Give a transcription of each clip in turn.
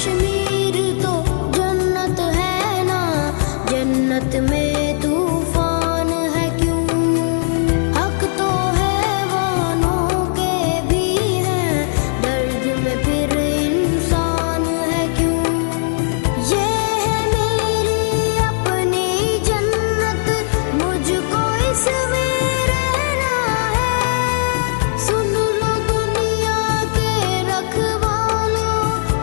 कश्मीर तो जन्नत है ना, जन्नत में तूफान है क्यों? हक तो हैवानों के भी हैं, दर्द में फिर इंसान है क्यों? ये है मेरी अपनी जन्नत, मुझको इसमें रहना है। सुन लो दुनिया के रखवालों,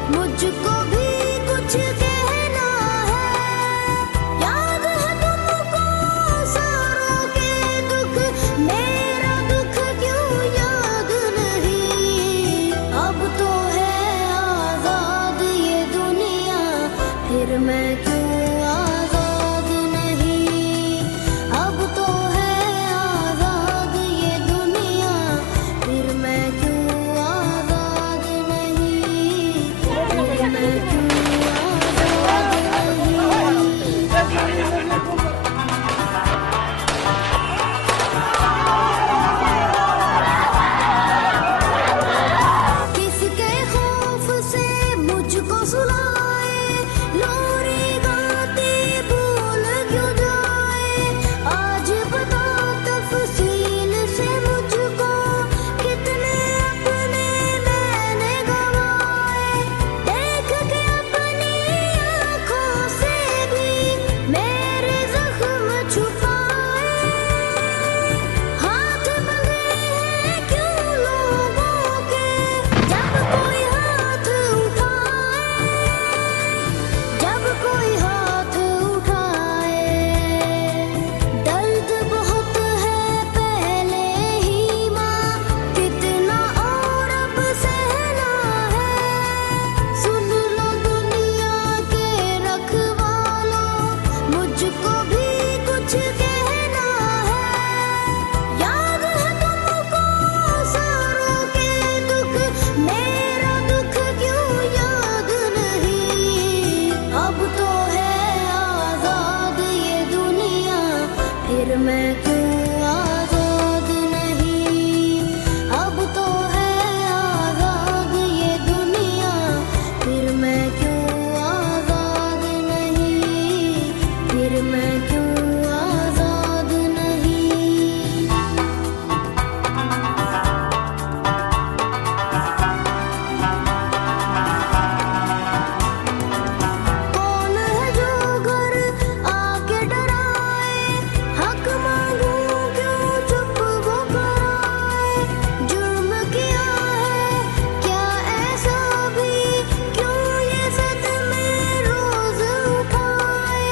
मुझको भी कुछ कहना है। याद है तुमको सारों के दुख, मेरा दुख क्यों याद नहीं? अब तो है आजाद ये दुनिया, फिर मैं क्यों आजाद नहीं? अब तो है आजाद ये दुनिया, फिर मैं क्यों आजाद नहीं? फिर मैं क्यों आजाद नहीं? किसके खौफ से मुझको सुलाए, लोरी गाती भूल क्यों जाए? आज बता तफसील से मुझको, कितने अपने मैंने गवाए। देख के अपनी आँखों से भी मेरे जख्म छुपाए। हाथ बंधे हैं क्यों लोगों के, जब कोई हाथ उठाए, जब कोई हाथ उठाए। दर्द बहुत है पहले ही माँ, कितना और अब सहना है। सुन लो दुनिया के रखवालों, मुझको भी कुछ कहना है। याद है तुमको सारों के दुख, मेरा दुख क्यों याद नहीं? अब तो है आजाद ये दुनिया, फिर मैं क्यों आजाद नहीं? अब तो है आजाद ये दुनिया, फिर मैं क्यों आजाद नहीं? फिर मैं क्यों आजाद नहीं? कौन है जो घर आके डराए, हक मांगू क्यों चुप वो कराए? जुर्म किया है क्या ऐसा भी, क्यों ये सदमे रोज उठाए?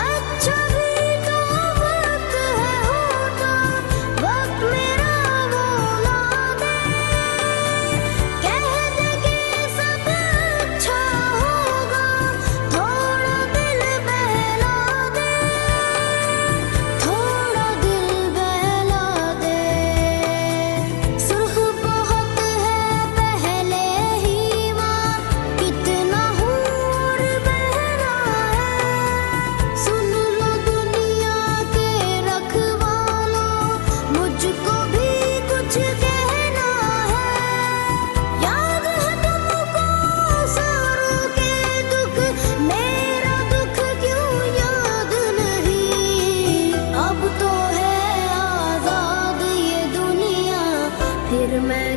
अच्छा भी तो वक्त है होता, वक्त मेरा मौला दे। कह दे कि सब अच्छा होगा, थोड़ा दिल बहला दे, थोड़ा दिल बहला दे। सुर्ख बहुत है पहले ही माँ, कितना हूर बहना है। सुन लो दुनिया के रखवालों, मुझको भी कुछ कहना है। याद है तुमको सारों के दुख, मेरा दुख क्यों याद नहीं? अब तो है आजाद ये दुनिया, फिर मैं